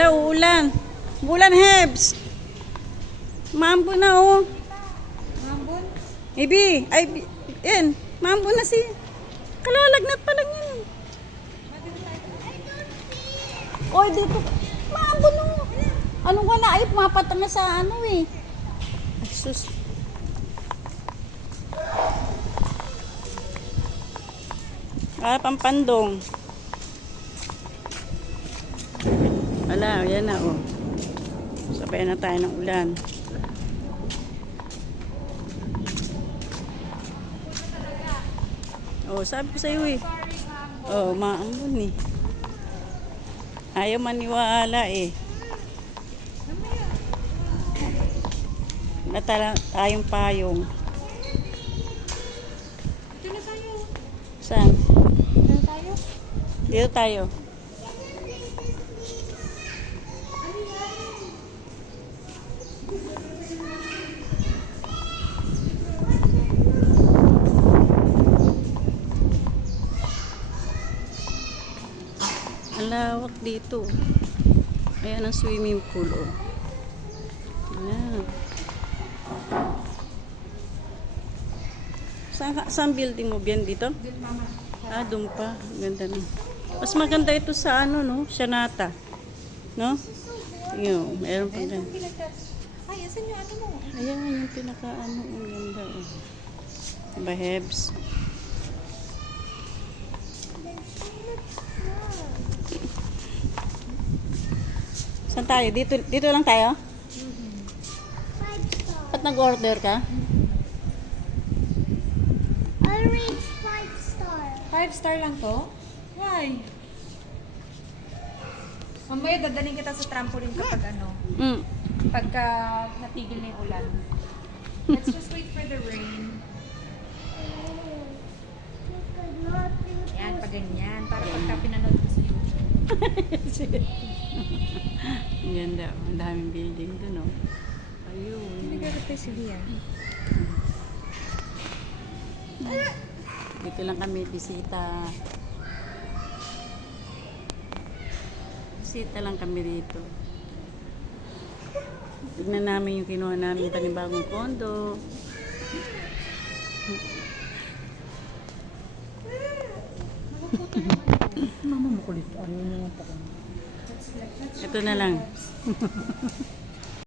Ala, uulan. Uulan, Hebs. Mambo na, oh. Mambon? Ibi, ay, yan. Mambo na si. Kalalagnat pa lang yan. Oy, dito. Mambo na. Anong wala? Ay, pumapatang na sa ano eh. Ay, sus. Ah, pampandong. Wala, yan na, oh. Sabay na tayo ng ulan. Oh, sabi ko sa'yo eh. Oh, maambon eh. Ayaw maniwala eh. Natala tayong payong. Ito na tayo. Saan? Ito na tayo. Dito tayo. Ang lawak dito. Ayan ang swimming pool, oh. Ayan. Saan building mo yan dito? Dito, mama. Ah, doon pa. Ganda na. Mas maganda ito sa ano, no? Shanata. No? Yun, meron pa Ayan dyan. ang Ay, asan yung ano mo? Ayan, yung pinaka-ano. Ang ganda, oh. Diba, Hebs? Saan tayo? Dito lang tayo? Ba't nag-order ka? Orange 5-star. 5-star lang to? Why? Mamaya dadaling kita sa trampoline kapag ano, Mm. pagka natigil na yung ulan. Let's just wait for the rain. Yan, pag ganyan. Para pagka pinanood ko sa YouTube. Ang ganda. Ang daming building dun, oh. Ayun. Nagagalit tayo si Lian. Dito lang kami bisita. Bisita lang kami dito. Tignan namin yung kinuha namin panibagong kondo. Mama mo kulit. Ayaw mo pa. Ito na lang.